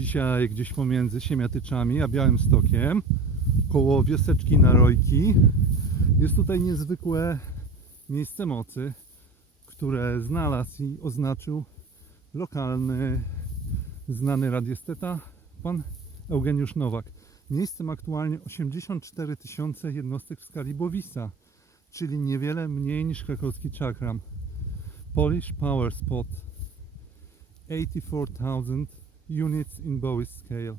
Dzisiaj gdzieś pomiędzy Siemiatyczami a Białymstokiem, koło wioseczki Narojki, jest tutaj niezwykłe miejsce mocy, które znalazł i oznaczył lokalny, znany radiesteta, pan Eugeniusz Nowak. Miejscem aktualnie 84 tysiące jednostek w skali Bowisa, czyli niewiele mniej niż krakowski Chakram. Polish Power Spot 84,000 units in Bowie scale.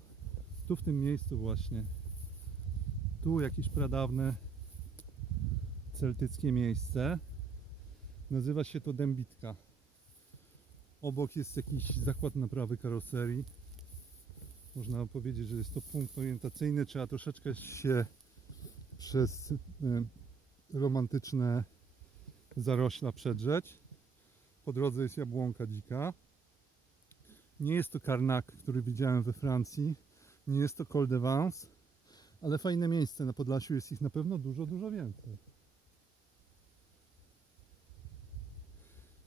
Tu w tym miejscu właśnie. Tu jakieś pradawne celtyckie miejsce. Nazywa się to Dębitka. Obok jest jakiś zakład naprawy karoserii. Można powiedzieć, że jest to punkt orientacyjny. Trzeba troszeczkę się przez romantyczne zarośla przedrzeć. Po drodze jest jabłonka dzika. Nie jest to karnak, który widziałem we Francji. Nie jest to Col de Vence, ale fajne miejsce. Na Podlasiu jest ich na pewno dużo, dużo więcej.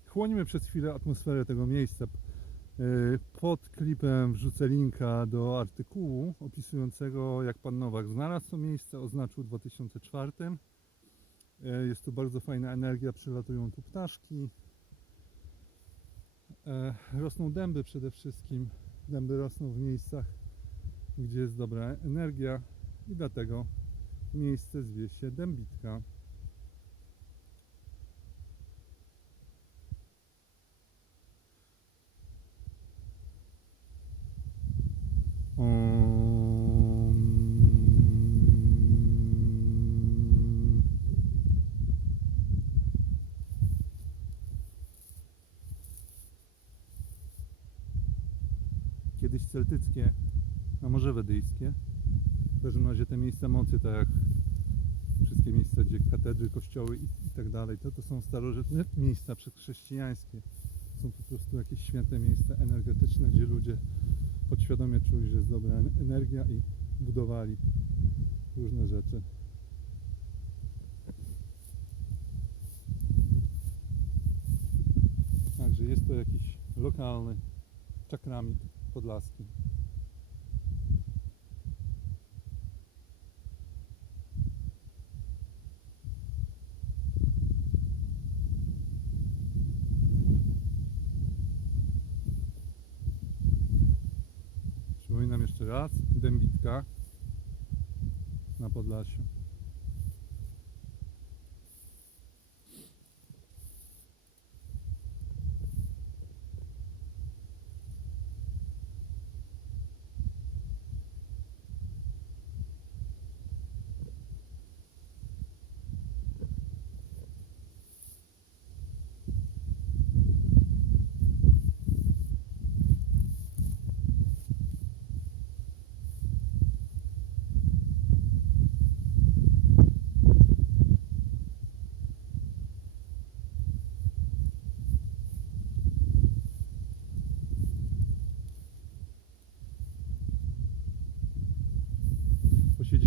Chłonimy przez chwilę atmosferę tego miejsca. Yy, Pod klipem wrzucę linka do artykułu opisującego, jak pan Nowak znalazł to miejsce, oznaczył w 2004. Yy, Jest tu bardzo fajna energia, przylatują tu ptaszki. E, Rosną dęby przede wszystkim. Dęby rosną w miejscach, gdzie jest dobra energia i dlatego miejsce zwie się Dębitka. Kiedyś celtyckie, a może wedyjskie. W każdym razie te miejsca mocy, tak jak wszystkie miejsca, gdzie katedry, kościoły i, i tak dalej, to, to są starożytne miejsca przedchrześcijańskie. Są po prostu jakieś święte miejsca energetyczne, gdzie ludzie podświadomie czuli, że jest dobra en- energia i budowali różne rzeczy. Także jest to jakiś lokalny czakramit podlaski. Przypominam jeszcze raz, Dębitka na Podlasiu.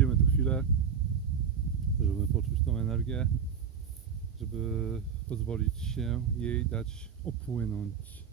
Posiedzimy tu chwilę, żeby poczuć tą energię, żeby pozwolić się jej dać opłynąć.